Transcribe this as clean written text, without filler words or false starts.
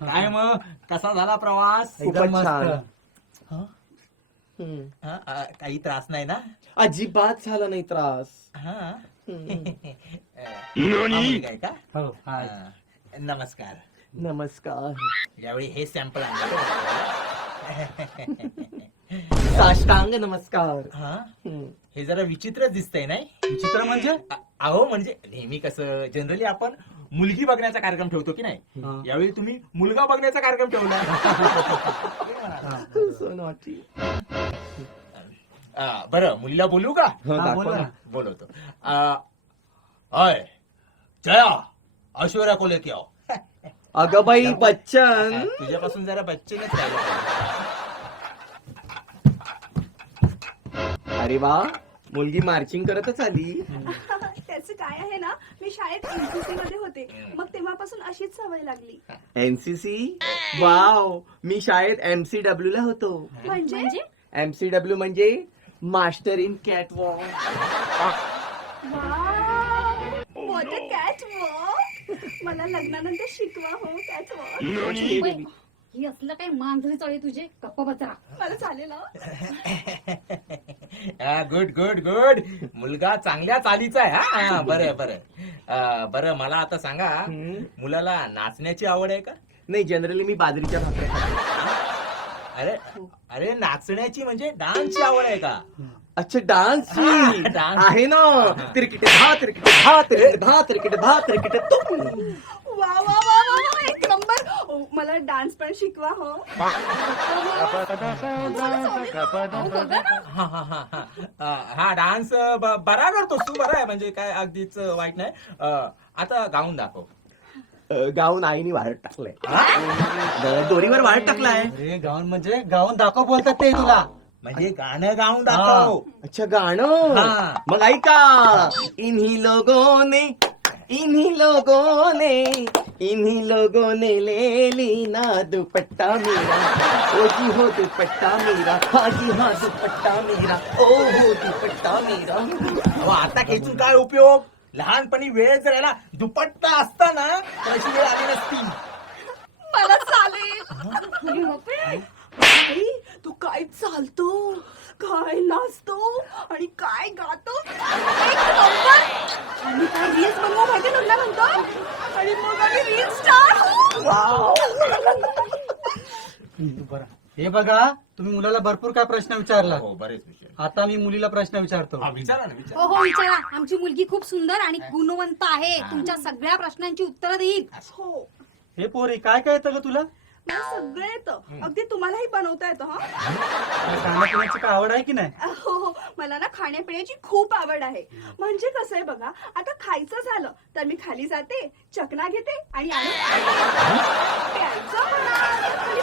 काय मग कसा झाला प्रवास? खूपच छान. काही त्रास नाही ना? अजिबात झाला नाही त्रास. हा नोनी काय का? हो नमस्कार. नमस्कार. यावेळी हे सॅम्पल आणलं. साष्टांग नमस्कार. हा हे जरा विचित्रच दिसतंय नाही? विचित्र म्हणजे? अहो म्हणजे नेहमी कसं जनरली आपण मुलगी बघण्याचा कार्यक्रम ठेवतो की नाही, यावेळी तुम्ही मुलगा बघण्याचा कार्यक्रम ठेवला. So naughty. बरं मुलीला बोलू का? हा, बोला ना. बोलवतो. अय जया ऐश्वर्या को लेके आओ. अगं बाई बच्चन. तुझ्यापासून जरा बच्चनच राहिलं. अरे वा, मुलगी मार्चिंग करतच आली. त्याचं काय आहे ना, मी शाळेत एनसीसी मध्ये होते, मग तेव्हापासून अशीच सवय लागली. एनसीसी. वाव, मी शाळेत MCW ला होतो. म्हणजे MCW म्हणजे master in cat walk. What a cat walk. मला लग्नानंतर शिकवा हो कॅट वॉक. नोनी ही असलं काही मांजरी चळे तुझे गप्प बसरा. मला चालेल ना. Good good good. मुलगा चांगल्या चालीचा आहे. हा बरं बरं बरं मला आता सांगा, मुलाला नाचण्याची आवड आहे का? नाही, जनरली मी बाजरीच्या भाकऱ्या खातो. अरे अरे नाचण्याची म्हणजे डान्सची आवड आहे का? अच्छा, डान्स डान्स. आहे ना. तिरकिटे धा तिरकिटे धा तिरकिटे धा तिरकिटे धा तिरकिटे तुम. वा वा वा वा वा, एक नंबर. मला डान्स पण शिकवा हो. हा डान्स बरा करतोस तू. बरा आहे म्हणजे काय अगदीच वाईट नाही. आता गाऊन दाखव. गाऊन आईने वाळत टाकलंय. दोरीवर वाळत टाकलाय. अरे गाऊन म्हणजे गाऊन दाखव बोलतात ते तुला. म्हणजे गाणं गाऊन दाखव. अच्छा, गाणं. हा. मग ऐका. इन्हीं लोगों ने ले ली ना दुपट्टा मेरा. ओ जी हो दुपट्टा मेरा. हा जी हा दुपट्टा मेरा. ओ हो दुपट्टा मेरा. अहो, आता खेचून काय उपयोग? लहानपणी वेळ जर याला दुपट्टा असताना तर अशी वेळ आली नसती. मला चालेल. आई, तू काय चालतो, काय नाचतो आणि काय गातो. एक नंबर. आणि काय रील्स बनवा माहिती लग्नानंतर, आणि मग आम्ही रील स्टार. बरं, हे बघा तुम्ही मुलाला भरपूर काय प्रश्न विचारला. हो बरेच विषय. आता मी मुलीला प्रश्न विचारतो. विचारा ना हो विचारा. हो विचारा. आमची मुलगी खूप सुंदर आणि गुणवंत आहे. तुमच्या सगळ्या प्रश्नांची उत्तरं देईल. हो, हे पोरी काय काय येतं ग तुला? मला सगळं येतं. अगदी तुम्हालाही बनवता येतं. हा खाण्यापिण्याची काय आवड आहे की नाही? हो हो, मला ना खाण्यापिण्याची खूप आवड आहे. म्हणजे कसं आहे बघा, आता खायचं झालं तर मी खाली जाते, चकना घेते आणि आणून प्यायचं म्हणा तर खाली